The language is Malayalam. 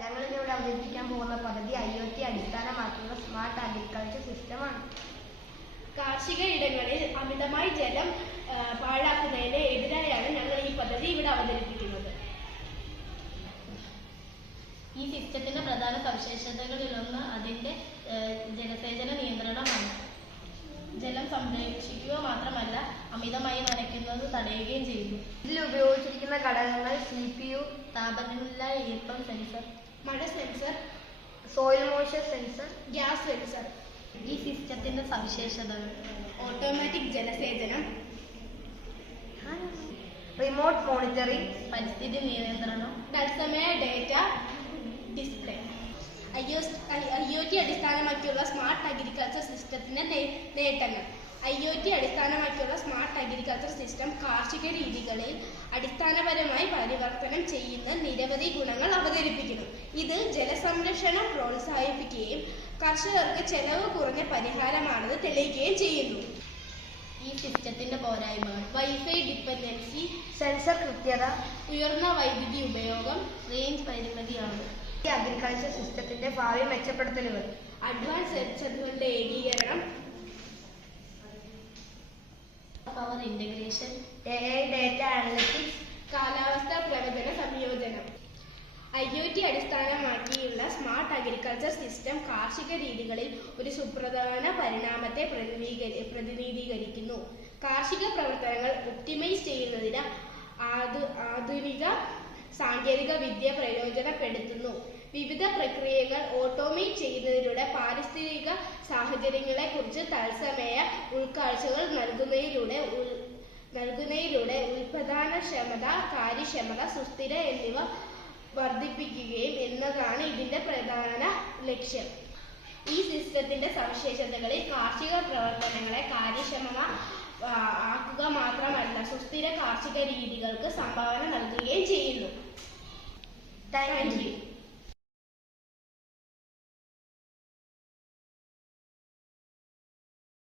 ഞങ്ങൾ ഇവിടെ അവതരിപ്പിക്കാൻ പോകുന്ന പദ്ധതി ഐ ഒ ടി അടിസ്ഥാനമാക്കിയുള്ള സ്മാർട്ട് അഗ്രികൾച്ചർ സിസ്റ്റമാണ് കാർഷിക ഇടങ്ങളിൽ അമിതമായി ജലം പാഴാക്കുന്നതിന് എതിരായാണ് ഞങ്ങൾ ഈ പദ്ധതി ഇവിടെ അവതരിപ്പിക്കുന്നത്. ഈ സിസ്റ്റത്തിന്റെ പ്രധാന സവിശേഷതകളിലൊന്ന് അതിന്റെ ജലസേചന നിയന്ത്രണമാണ്. ജലം സംരക്ഷിക്കുക മാത്രമല്ല അമിതമായി നനയ്ക്കുന്നത് തടയുകയും ചെയ്യുന്നു. ഇതിൽ ഉപയോഗിച്ചിരിക്കുന്ന ഘടകങ്ങൾ സി പി യു താപനില ഈർപ്പം സെൻസർ മഴ sensor soil moisture sensor gas sensor ഈ സിസ്റ്റത്തിന്റെ സവിശേഷതകൾ ഓട്ടോമാറ്റിക് ജലസേചനം. റിമോട്ട് മോണിറ്ററിംഗ് പരിസ്ഥിതി നിയന്ത്രണം. തത്സമയ data display I O T അടിസ്ഥാനമാക്കിയുള്ള സ്മാർട്ട് അഗ്രികൾച്ചർ സിസ്റ്റത്തിന്റെ നേട്ടങ്ങൾ. ഐ ഒ ടി അടിസ്ഥാനമാക്കിയുള്ള സ്മാർട്ട് അഗ്രികൾച്ചർ സിസ്റ്റം കാർഷിക രീതികളിൽ അടിസ്ഥാനപരമായി പരിവർത്തനം ചെയ്യുന്ന നിരവധി ഗുണങ്ങൾ ഇത് ജലസംരക്ഷണം പ്രോത്സാഹിപ്പിക്കുകയും കർഷകർക്ക് ചെലവ് കുറഞ്ഞ പരിഹാരമാണെന്ന് തെളിയിക്കുകയും ചെയ്യുന്നു. ഈ സിസ്റ്റത്തിന്റെ പോരായ്മ വൈഫൈ ഡിപ്പെൻഡൻസി സെൻസർ കൃത്യത ഉയർന്ന വൈദ്യുതി ഉപയോഗം റേഞ്ച് പരിമിതിയാണ്. ഈ അഗ്രികൾച്ചർ സിസ്റ്റത്തിന്റെ ഭാവി മെച്ചപ്പെടുത്തലുകൾ. അഡ്വാൻസ് സെൻസറുകളുടെ ഏകീകരണം power integration A I data analytics T അടിസ്ഥാനമാക്കിയുള്ള സ്മാർട്ട് അഗ്രികൾച്ചർ സിസ്റ്റം കാർഷിക രീതികളിൽ ഒരു സുപ്രധാന പരിണാമത്തെ പ്രതിനിധീകരിക്കുന്നു. കാർഷിക പ്രവർത്തനങ്ങൾ ഒപ്റ്റിമൈസ് ചെയ്യുന്നതിന് ആധു ആധുനിക സാങ്കേതിക വിദ്യ പ്രയോജനപ്പെടുത്തുന്നു. വിവിധ പ്രക്രിയകൾ ഓട്ടോമേറ്റ് ചെയ്യുന്നതിലൂടെ പാരിസ്ഥിതിക സാഹചര്യങ്ങളെ സാഹചര്യങ്ങളെക്കുറിച്ച് തത്സമയ ഉൾക്കാഴ്ചകൾ നൽകുന്നതിലൂടെ നൽകുന്നതിലൂടെ നൽകുന്നതിലൂടെ ഉൽപാദനക്ഷമത കാര്യക്ഷമത സുസ്ഥിര എന്നിവ വർദ്ധിപ്പിക്കുകയും എന്നതാണ് ഇതിന്റെ പ്രധാന ലക്ഷ്യം. ഈ സിസ്റ്റത്തിന്റെ സവിശേഷതകളിൽ കാർഷിക പ്രവർത്തനങ്ങളെ കാര്യക്ഷമത ആക്കുക മാത്രമല്ല സുസ്ഥിര കാർഷിക രീതികൾക്ക് സംഭാവന നൽകുകയും ചെയ്യുന്നു താങ്ക് താങ്ക് യു യു